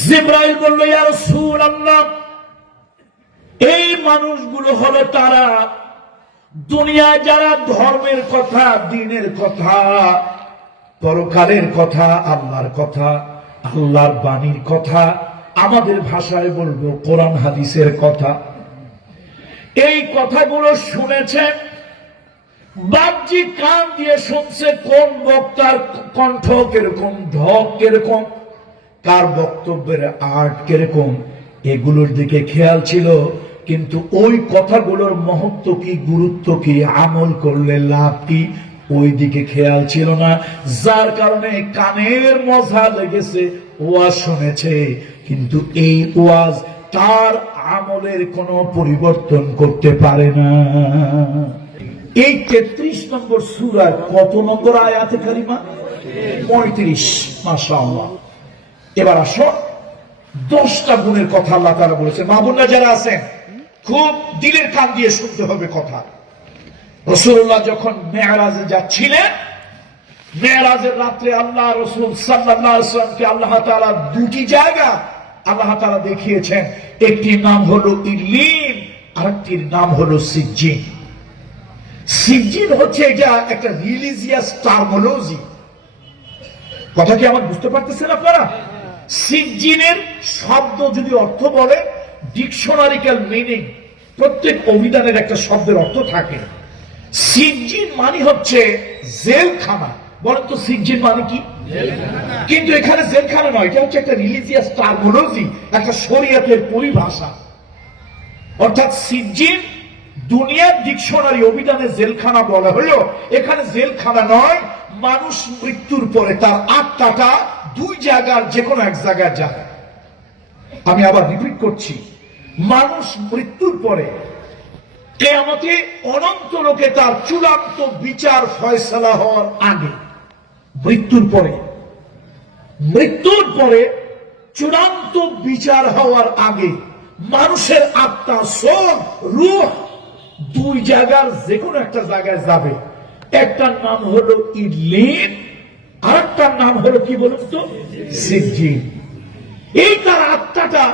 জিব্রাইল বলল, ইয়া রাসূলুল্লাহ, এই মানুষগুলো হলো তারা দুনিয়ায় যারা ধর্মের কথা, দিনের কথা, পরকালের কথা, আল্লাহর কথা, আল্লাহর বাণীর কথা, আমাদের ভাষায় বলব, কোরআন হাদিসের কথা। এই কথাগুলো শুনেছে বাহ্যিক কান দিয়ে শুনছে, কোন বক্তার কণ্ঠ কীরকম, ঢক কীরকম কার বক্তব্যের আর্ট কীরকম? এগুলোর দিকে খেয়াল ছিল, কিন্তু ওই কথাগুলোর মহত্ব কি, গুরুত্ব কি, আমল করলে লাভ কি, ওই দিকে খেয়াল ছিল না। যার কারণে কানের মজা লেগেছে, ওয়াজ শুনেছে। কিন্তু এই ওয়াজ তার আমলের কোনো পরিবর্তন করতে পারে না। এই তেত্রিশ নম্বর সুরার কত নম্বর আয়াতে কারিমা? পঁয়ত্রিশ মাসা এবার আসো। দশটা গুণের কথা আল্লাহ তারা বলেছে মা বোনরা যারা আছেন, খুব দিলের কান দিয়ে শুনতে হবে কথা। রসুল্লাহ যখন মেয়ারাজে যাচ্ছিলেন, মেয়ারাজের রাত্রে আল্লাহ রসুল সাল্লাহামকে আল্লাহ তালা দুটি জায়গা আল্লাহ তালা দেখিয়েছেন। একটির নাম হলো ইলিম আরেকটির নাম হলো সিজ্জিন। সিজ্জিন হচ্ছে এটা একটা রিলিজিয়াস টার্মোলজি। কথা কি আমার বুঝতে পারতেছেন আপনারা? সিজ্জিনের শব্দ যদি অর্থ বলে ডিকশনারিক্যাল মিনিং প্রত্যেক অভিধানের একটা শব্দের অর্থ থাকে। সিজ্জিন মানে হচ্ছে জেলখানা। বলেন তো সিজ্জিন মানে কি? কিন্তু এখানে জেলখানা নয় এটা হচ্ছে একটা রিলিজিয়াস টার্মোলজি একটা শরীয়তের পরিভাষা। অর্থাৎ সিজ্জিন দুনিয়ার ডিকশনারি অভিধানে জেলখানা বলা হলো এখানে জেলখানা নয় মানুষ মৃত্যুর পরে তার আত্মাটা দুই জায়গার যে কোনো এক জায়গায় যায় আমি আবার রিপিট করছি, মানুষ মৃত্যুর পরে কেয়ামতে অনন্ত লোকে তার চূড়ান্ত বিচার ফয়সলা হওয়ার আগে, মৃত্যুর পরে মৃত্যুর পরে চূড়ান্ত বিচার হওয়ার আগে মানুষের আত্মা, সোল, রুহ দুই জায়গার যে কোনো একটা জায়গায় যাবে। একটার নাম হলো ইলিন আর একটার নাম হলো কি বলুন তো? সিজ্জিন। এই তার আত্মাটা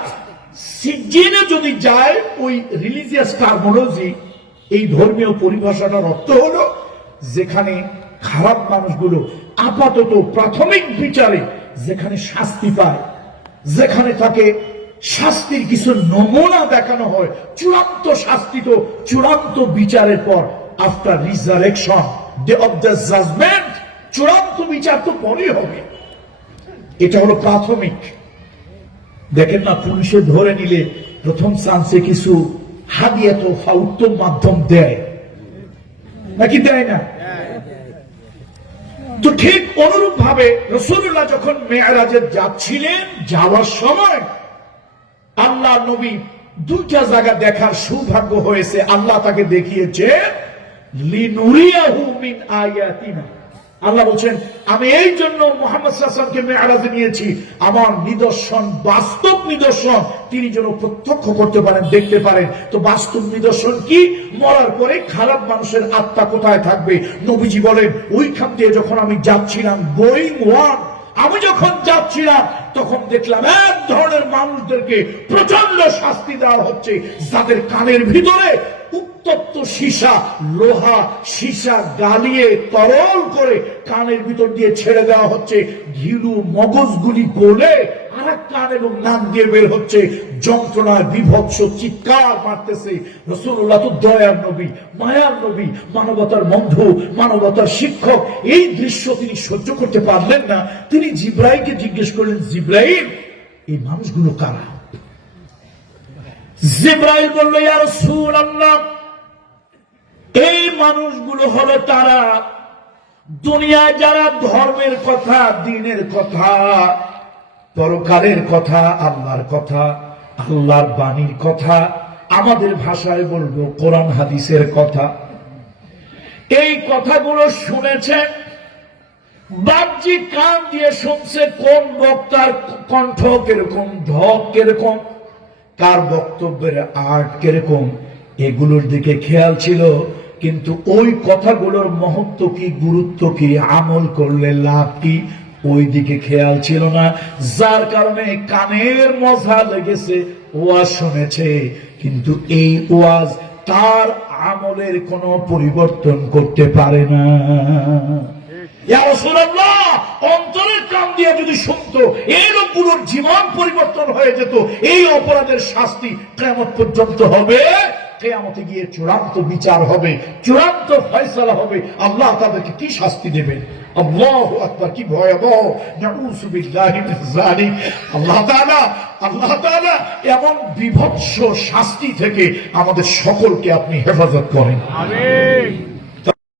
সিজ্জিনে যদি যায় ওই রিলিজিয়াস টার্মোলজি এই ধর্মীয় পরিভাষাটার অর্থ হলো যেখানে খারাপ মানুষগুলো আপাতত প্রাথমিক বিচারে যেখানে শাস্তি পায় যেখানে তাকে শাস্তির কিছু নমুনা দেখানো হয় চূড়ান্ত শাস্তি তো চূড়ান্ত বিচারের পর after resurrection day of the judgement চূড়ান্ত বিচার তো পরে হবে। এটা হলো প্রাথমিক। দেখেন না, পুলিশে ধরে নিলে প্রথম চান্সে কিছু হাদিয়াত বা উত্তম মাধ্যম দেয়। নাকি দেয় না? তো ঠিক অনুরূপ ভাবে রসুল্লাহ যখন মেয়ারাজে যাচ্ছিলেন, যাওয়ার সময় আল্লাহ নবী দুইটা জায়গা দেখার সৌভাগ্য হয়েছে। আল্লাহ তাকে দেখিয়েছে, লিনুরিয়াহু মিন আয়াতিনা। আল্লাহ বলছেন, আমি এই জন্য মোহাম্মদ সাল্লামকে মেয়ারাজে নিয়েছি। আমার নিদর্শন, বাস্তব নিদর্শন তিনি যেন প্রত্যক্ষ করতে পারেন, দেখতে পারেন। তো বাস্তব নিদর্শন কি? মরার পরে খারাপ মানুষের আত্মা কোথায় থাকবে? নবীজি বলেন, ওইখান দিয়ে যখন আমি যাচ্ছিলাম গোয়িং ওয়ান আমি যখন যাচ্ছিলাম, তখন দেখলাম এক ধরনের মানুষদেরকে প্রচণ্ড শাস্তি দেওয়া হচ্ছে। যাদের কানের ভিতরে উত্তপ্ত সীসা, লোহা সীসা গালিয়ে তরল করে কানের ভিতর দিয়ে ছেড়ে দেওয়া হচ্ছে। ঘিলু মগজগুলি গলে এবং নাক দিয়ে বের হচ্ছে যন্ত্রণার বিভৎস চিৎকার মারতেছে রসুল্লাহ তো দয়ার নবী, মায়ার নবী, মানবতার বন্ধু, মানবতার শিক্ষক। এই দৃশ্য তিনি সহ্য করতে পারলেন না। তিনি জিব্রাইলকে জিজ্ঞেস করলেন, জিব্রাইল, এই মানুষগুলো কারা? জিব্রাইল বলল, ইয়া রাসূলুল্লাহ, এই মানুষগুলো হলো তারা দুনিয়ায় যারা ধর্মের কথা, দিনের কথা পরকালের কথা, আল্লাহর কথা, আল্লাহর বাণীর কথা, আমাদের ভাষায় বলব কোরআন হাদিসের কথা। এই কথাগুলো শুনেছে বাহ্যিক কান দিয়ে শুনছে, কোন বক্তার কণ্ঠ কীরকম, ঢক কীরকম, কার বক্তব্যের আর্ট কীরকম, এগুলোর দিকে খেয়াল ছিল, কিন্তু ওই কথাগুলোর মহত্ব কি, গুরুত্ব কি, আমল করলে লাভ কি ওই দিকে খেয়াল ছিল না, যার কারণে কানের মজা লেগেছে ওয়াজ শুনেছে। কিন্তু এই ওয়াজ তার আমলের কোনো পরিবর্তন করতে পারে না। অন্তরের কান দিয়ে যদি শুনতো এই লোকগুলোর জীবন পরিবর্তন হয়ে যেত, এই অপরাধের শাস্তি কেমন পর্যন্ত হবে? কেয়ামতে গিয়ে চূড়ান্ত বিচার হবে, চূড়ান্ত ফয়সলা হবে। আল্লাহ তাদেরকে কি শাস্তি দেবেন? আল্লাহ আকবার, কি ভয়াবহ। আল্লাহ তাআলা আল্লাহ তাআলা এমন বিভৎস শাস্তি থেকে আমাদের সকলকে আপনি হেফাজত করেন। আমিন।